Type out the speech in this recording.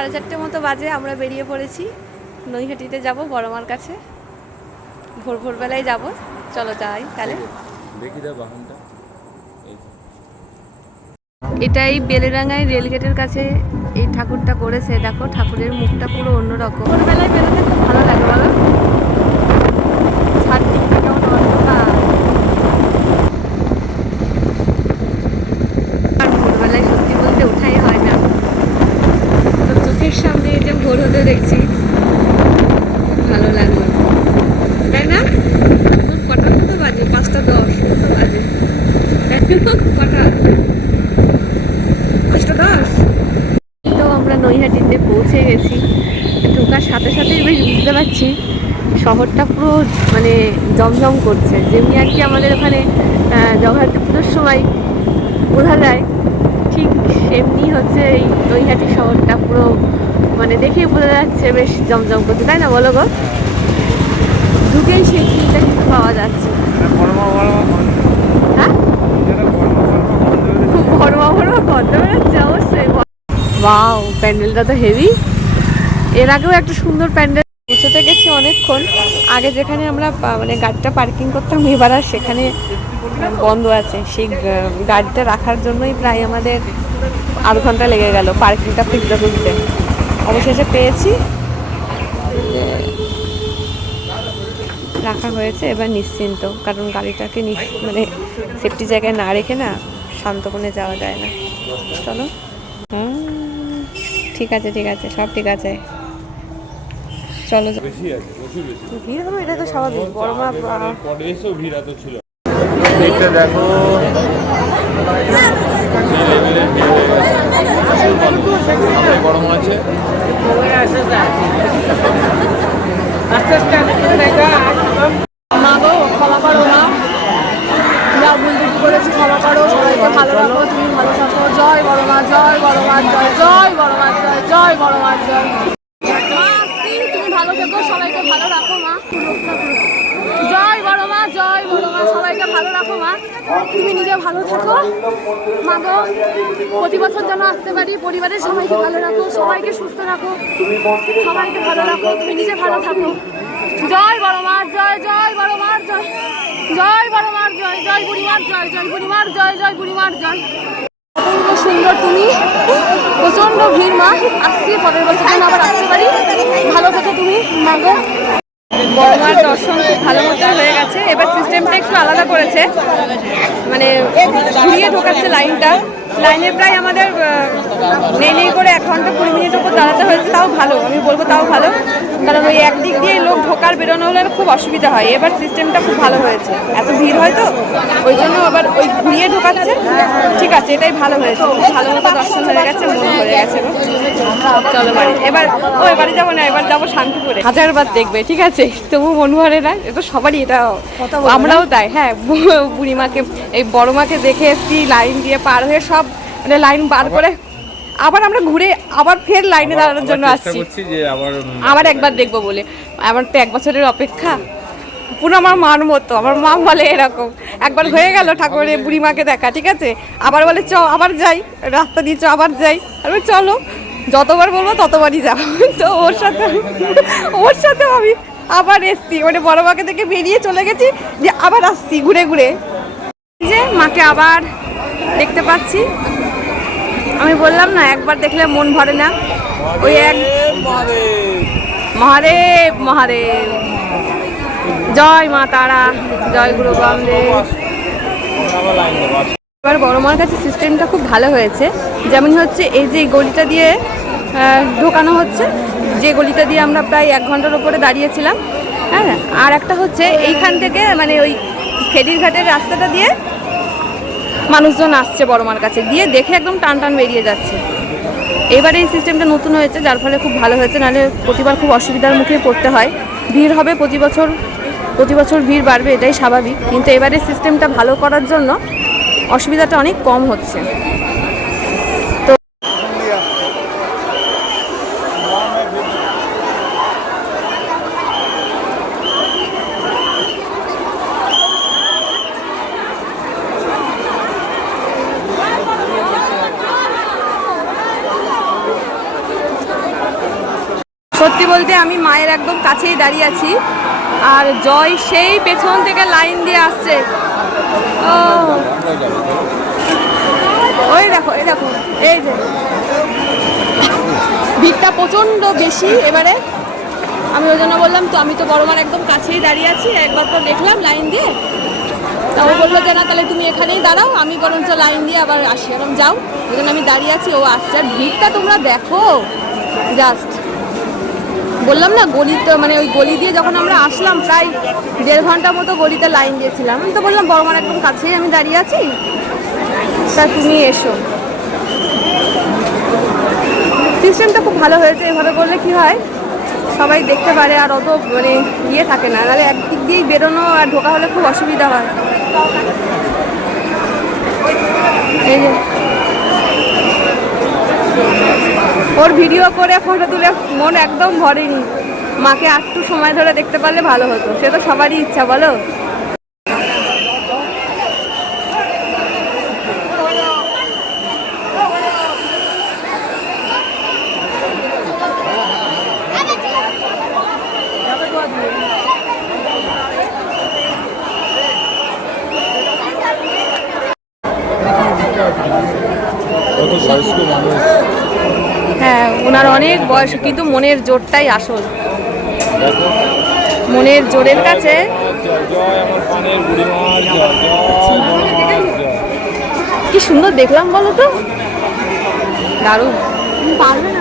সাড়ে চারটে মতো বাজে আমরা বেরিয়ে পড়েছি। নৈহাটিতে যাব বড়মার কাছে। ভোর ভোরবেলায় যাব। চলো যাই তাহলে। দেখি দাও বাহনটা। এটাই বেলেরাঙ্গায় রেলগেটের কাছে এই ঠাকুরটা করেছে। দেখো ঠাকুরের মুখটা পুরো অন্যরকম। ভোরবেলায় বেরোতে খুব ভালো লাগে বলো চারদিকটা কেমন অন্ধকার। আর ভোরবেলায় সত্যি বলতে ওঠাই হয় না তো চোখের সামনে এই যে ভোর হতে দেখছি খুব ভালো লাগল তাই না এখন কটা মতো বাজে পাঁচটা দশ মতো বাজে কটা পাঁচটা দশ আমরা নৈহাটিতে পৌঁছে গেছি। ঢোকার সাথে বেশ বুঝতে পারছি, শহরটা পুরো মানে জমজম করছে। যেমনি আর কি আমাদের ওখানে জগদ্ধাত্রী পুজোর সময় বোঝা যায়, ঠিক সেমনি হচ্ছে এই নৈহাটি শহরটা পুরো মানে দেখেই বোঝা যাচ্ছে বেশ জমজম করছে। তাই না বলো গো? ঢুকেই সেই ফিলটা কিন্তু পাওয়া যাচ্ছে। ওয়াও প্যান্ডেলটা তো হেভি এর আগেও একটা সুন্দর প্যান্ডেল। পৌঁছতে গেছি অনেকক্ষণ। আগে যেখানে আমরা মানে গাড়িটা পার্কিং করতাম, এবার আর সেখানে বন্ধ আছে। সেই গাড়িটা রাখার জন্যই প্রায় আমাদের আধ ঘণ্টা লেগে গেল পার্কিংটা খুঁজতে খুঁজতে। অবশেষে পেয়েছি। রাখা হয়েছে এবার নিশ্চিন্ত কারণ গাড়িটাকে মানে সেফটি জায়গায় না রেখে না শান্তপনে যাওয়া যায় না চলো হুম, ঠিক আছে ঠিক আছে সব ঠিক আছে চলো যা- বেশি আছে প্রচুর বেশি ভিড় হবে এটা তো স্বাভাবিক বড় মা ভিড় এত ছিল দেখতে দেখো হয়ে গরম আছে মা গো ক্ষমা করো মা যা ভুল ত্রুটি করেছি ক্ষমা করো সবাইকে ভালো রাখো তুমি ভালো থাকো জয় বড় মা জয় বড় মা জয় জয় বড় মা জয় বড় মা, জয় তুমি ভালো থেকো, সবাইকে ভালো রাখো মা। জয় বড় মা, জয় বড় মা, সবাইকে ভালো রাখো মা। তুমি নিজে ভালো থাকো। মা গো, প্রতি বছর যেন আসতে পারি, পরিবারের সবাইকে ভালো রাখো, সবাইকে সুস্থ রাখো, সবাইকে ভালো রাখো, তুমি নিজে ভালো থাকো। জয় বড় মার জয় জয় বড় মার জয়। জয় বড় মার জয় জয় বুড়িমার জয় জয় বুড়িমার জয় জয় বুড়িমার জয়। সুন্দর তুমি। প্রচণ্ড ভিড়, মা। আসছি, পরের বছর যেন আবার আসতে পারি। ভালো থেকো তুমি মাগো বড়মার দর্শন খুব ভালো মতো হয়ে গেছে। এবার সিস্টেমটা একটু আলাদা করেছে। মানে ঘুরিয়ে ঢোকাচ্ছে লাইনটা লাইনে প্রায় আমাদের নেই নেই করে এক ঘণ্টা কুড়ি মিনিট উপর দাঁড়াতে হয়েছে তাও ভালো আমি বলব তাও ভালো। কারণ ওই একদিক দিয়ে লোক ঢোকার বেরোনো হলে খুব অসুবিধা হয় এবার সিস্টেমটা খুব ভালো হয়েছে। এত ভিড় হয় তো ওই জন্য আবার ওই ঘুরিয়ে ঢোকাচ্ছে। ঠিক আছে এটাই ভালো হয়েছে ভালো মতো দর্শন হয়ে গেছে মন হয়ে গেছে চলো বাড়ি এবার ও এবারে যাব না এবার যাব শান্তিপুরে। হাজারবার দেখবে ঠিক আছে তবু মন ভরে না এটা সবারই এটা আমরাও তাই হ্যাঁ বুড়িমাকে এই বড় মাকে দেখে এসছি লাইন দিয়ে পার হয়ে সব মানে লাইন বার করে আবার আমরা ঘুরে আবার ফের লাইনে দাঁড়ানোর জন্য আসছি। আবার একবার দেখব বলে। আমার তো এক বছরের অপেক্ষা। পুরো আমার মার মতো। আমার মা বলে এরকম। একবার হয়ে গেল ঠাকুরের বুড়িমাকে দেখা ঠিক আছে? আবার বলে চ আবার যাই। রাস্তা দিয়ে চ আবার যাই। আর চলো। যতবার বলব ততবারই যাব। তো ওর সাথে ওর সাথে আমি আবার এসছি। মানে বড় মাকে দেখে বেরিয়ে চলে গেছি। যে আবার আসছি ঘুরে ঘুরে। যে মাকে আবার দেখতে পাচ্ছি। আমি বললাম না, একবার দেখলে মন ভরে না। ওই এক মহাদেব মহাদেব। জয় মা তারা, জয় গুরু বামদেব। এবার বড় মার কাছে সিস্টেমটা খুব ভালো হয়েছে। যেমন হচ্ছে, এই যে গলিটা দিয়ে ঢোকানো হচ্ছে, যে গলিটা দিয়ে আমরা প্রায় এক ঘণ্টার উপরে দাঁড়িয়েছিলাম হ্যাঁ? আর একটা হচ্ছে, এইখান থেকে মানে ওই ফেরির ঘাটের রাস্তাটা দিয়ে মানুষজন আসছে বড় মার কাছে। দিয়ে দেখে একদম টান টান বেরিয়ে যাচ্ছে। এবার এই সিস্টেমটা নতুন হয়েছে, যার ফলে খুব ভালো হয়েছে। নাহলে প্রতিবার খুব অসুবিধার মুখে পড়তে হয়। ভিড় হবে প্রতি বছর প্রতি বছর ভিড় বাড়বে, এটাই স্বাভাবিক। কিন্তু এবারে সিস্টেমটা ভালো করার জন্য অসুবিধাটা অনেক কম হচ্ছে। সত্যি বলতে আমি মায়ের একদম কাছেই দাঁড়িয়ে আছি। আর জয় সেই পেছন থেকে লাইন দিয়ে আসছে। ও। ওই দেখো, এই দেখো, এই যে। ভিড়টা প্রচণ্ড বেশি এবারে। আমি ওই জন্য বললাম, তো আমি তো বড় মার একদম কাছেই দাঁড়িয়ে আছি, একবার তো দেখলাম লাইন দিয়ে। তা ও বলল যে, না, তাহলে তুমি এখানেই দাঁড়াও, আমি বরঞ্চ লাইন দিয়ে আবার আসি। এরকম যাও। ওই জন্য আমি দাঁড়িয়ে আছি, ও আসছে। আর ভিড়টা তোমরা দেখো। জাস্ট। বললাম না, গলিতে মানে ওই গলি দিয়ে যখন আমরা আসলাম, প্রায় দেড় ঘণ্টা মতো গলিতে লাইন দিয়েছিলাম। আমি তো বললাম, বড় মার একদম কাছেই আমি দাঁড়িয়ে আছি। তা তুমি এসো। সিস্টেমটা খুব ভালো হয়েছে, এভাবে করলে কি হয়? সবাই দেখতে পারে, আর অত মানে ইয়ে থাকে না। নাহলে একদিক দিয়েই বেরোনো আর ঢোকা হলে খুব অসুবিধা হয়। এই যে ওর ভিডিও করে ফটো তুলে মন একদম ভরেনি। মাকে একটু সময় ধরে দেখতে পারলে ভালো হতো। সে তো সবারই ইচ্ছা, বলো? ওনার অনেক বয়স, কিন্তু মনের জোরটাই আসল। মনের জোরের কাছে। কি সুন্দর দেখলাম বলো তো? দারুণ। পারবে না